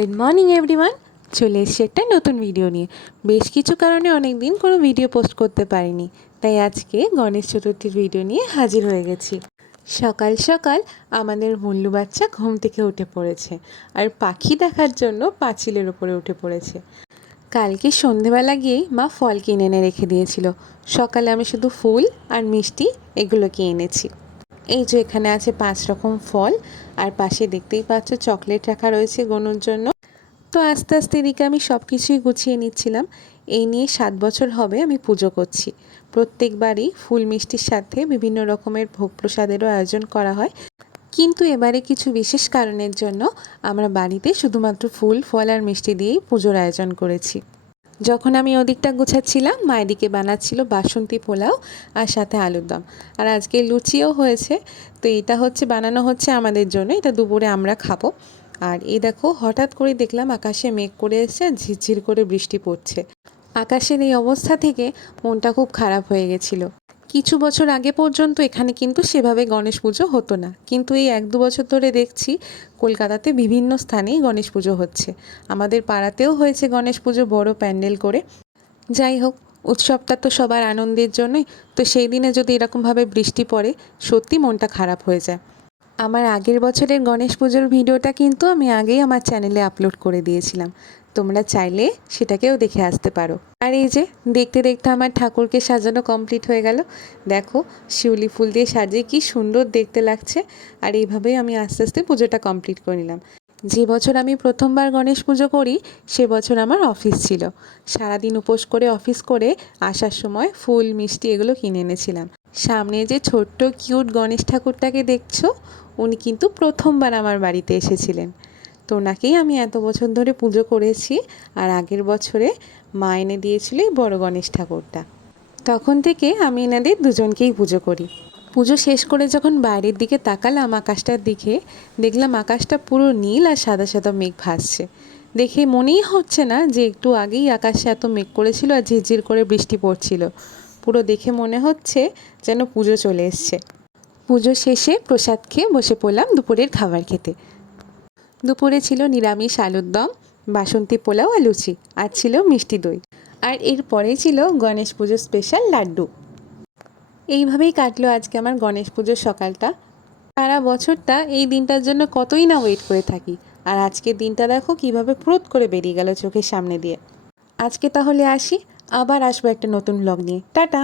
Good morning everyone, চলে এসেছি একটা নতুন ভিডিও নিয়ে। বেশ কিছু কারণে অনেক দিন কোনো ভিডিও পোস্ট করতে পারিনি, তাই আজকে গণেশ চতুর্থীর ভিডিও নিয়ে হাজির হয়ে গেছি। সকাল সকাল আমাদের মুল্লু বাচ্চা ঘুম থেকে উঠে পড়েছে আর পাখি দেখার জন্য পাঁচিলের ওপরে উঠে পড়েছে। কালকে সন্ধেবেলা গিয়েই মা ফল কিনে এনে রেখে দিয়েছিল। সকালে আমি শুধু ফুল আর মিষ্টি এগুলোকে এনেছি। এই যে এখানে আছে 5 রকম ফল, আর পাশে দেখতেই পাচ্ছ চকলেট রাখা রয়েছে গনুর জন্য। তো আস্তে আস্তে এদিকে আমি সব কিছুই গুছিয়ে নিচ্ছিলাম। এই নিয়ে 7 বছর হবে আমি পুজো করছি। প্রত্যেকবারই ফুল মিষ্টির সাথে বিভিন্ন রকমের ভোগ প্রসাদেরও আয়োজন করা হয়, কিন্তু এবারে কিছু বিশেষ কারণের জন্য আমরা বাড়িতে শুধুমাত্র ফুল ফল আর মিষ্টি দিয়েই পুজোর আয়োজন করেছি। যখন আমি ওদিকটা গুছাচ্ছিলাম, মা এদিকে বানাচ্ছিল বাসন্তী পোলাও আর সাথে আলুর দম, আর আজকে লুচিও হয়েছে। তো এটা বানানো হচ্ছে আমাদের জন্য, এটা দুপুরে আমরা খাবো। আর এই দেখো, হঠাৎ করে দেখলাম আকাশে মেঘ করে এসেছে, ঝিরঝির করে বৃষ্টি পড়ছে। আকাশের এই অবস্থা থেকে মনটা খুব খারাপ হয়ে গেছিল। কিছু বছর আগে পর্যন্ত এখানে কিন্তু সেভাবে গণেশ পুজো হতো না, কিন্তু এই 1-2 বছর ধরে দেখছি কলকাতাতে বিভিন্ন স্থানেই গণেশ পুজো হচ্ছে। আমাদের পাড়াতেও হয়েছে গণেশ পুজো বড় প্যান্ডেল করে। যাই হোক, উৎসবটা তো সবার আনন্দের জন্যই, তো সেই দিনে যদি এরকমভাবে বৃষ্টি পড়ে সত্যি মনটা খারাপ হয়ে যায়। আমার আগের বছরের গণেশ পুজোর ভিডিওটা কিন্তু আমি আগেই আমার চ্যানেলে আপলোড করে দিয়েছিলাম, তোমরা চাইলে সেটাকেও দেখে আসতে পারো। আর এই যে দেখতে দেখতে আমার ঠাকুরকে সাজানো কমপ্লিট হয়ে গেল। দেখো, শিউলি ফুল দিয়ে সাজিয়ে কি সুন্দর দেখতে লাগছে। আর এইভাবেই আমি আস্তে আস্তে পুজোটা কমপ্লিট করে নিলাম। যে বছর আমি প্রথমবার গণেশ পুজো করি সে বছর আমার অফিস ছিল। সারাদিন উপোস করে অফিস করে আসার সময় ফুল মিষ্টি এগুলো কিনে এনেছিলাম। সামনে যে ছোট্ট কিউট গণেশ ঠাকুরটাকে দেখছো, উনি কিন্তু প্রথমবার আমার বাড়িতে এসেছিলেন। তো ওনাকেই আমি এত বছর ধরে পুজো করেছি, আর আগের বছরে মা এনে দিয়েছিল এই বড় গণেশ ঠাকুরটা। তখন থেকে আমি এনাদের দুজনকেই পুজো করি। পুজো শেষ করে যখন বাইরের দিকে তাকালাম আকাশটার দিকে, দেখলাম আকাশটা পুরো নীল আর সাদা সাদা মেঘ ভাসছে। দেখে মনেই হচ্ছে না যে একটু আগেই আকাশে এত মেঘ করেছিল আর ঝিরঝির করে বৃষ্টি পড়ছিল। পুরো দেখে মনে হচ্ছে যেন পুজো চলে এসছে। পুজো শেষে প্রসাদ খেয়ে বসে পড়লাম দুপুরের খাবার খেতে। দুপুরে ছিল নিরামিষ আলুর দম, বাসন্তী পোলাও আর লুচি, আর ছিল মিষ্টি দই। আর এরপরে ছিল গণেশ পুজোর স্পেশাল লাড্ডু। এইভাবেই কাটলো আজকে আমার গণেশ পুজোর সকালটা। সারা বছরটা এই দিনটার জন্য কতই না ওয়েট করে থাকি, আর আজকের দিনটা দেখো কিভাবে ফুরুত করে বেরিয়ে গেল চোখের সামনে দিয়ে। আজকে তাহলে আসি, আবার আসবো একটা নতুন ব্লগ নিয়ে। টাটা।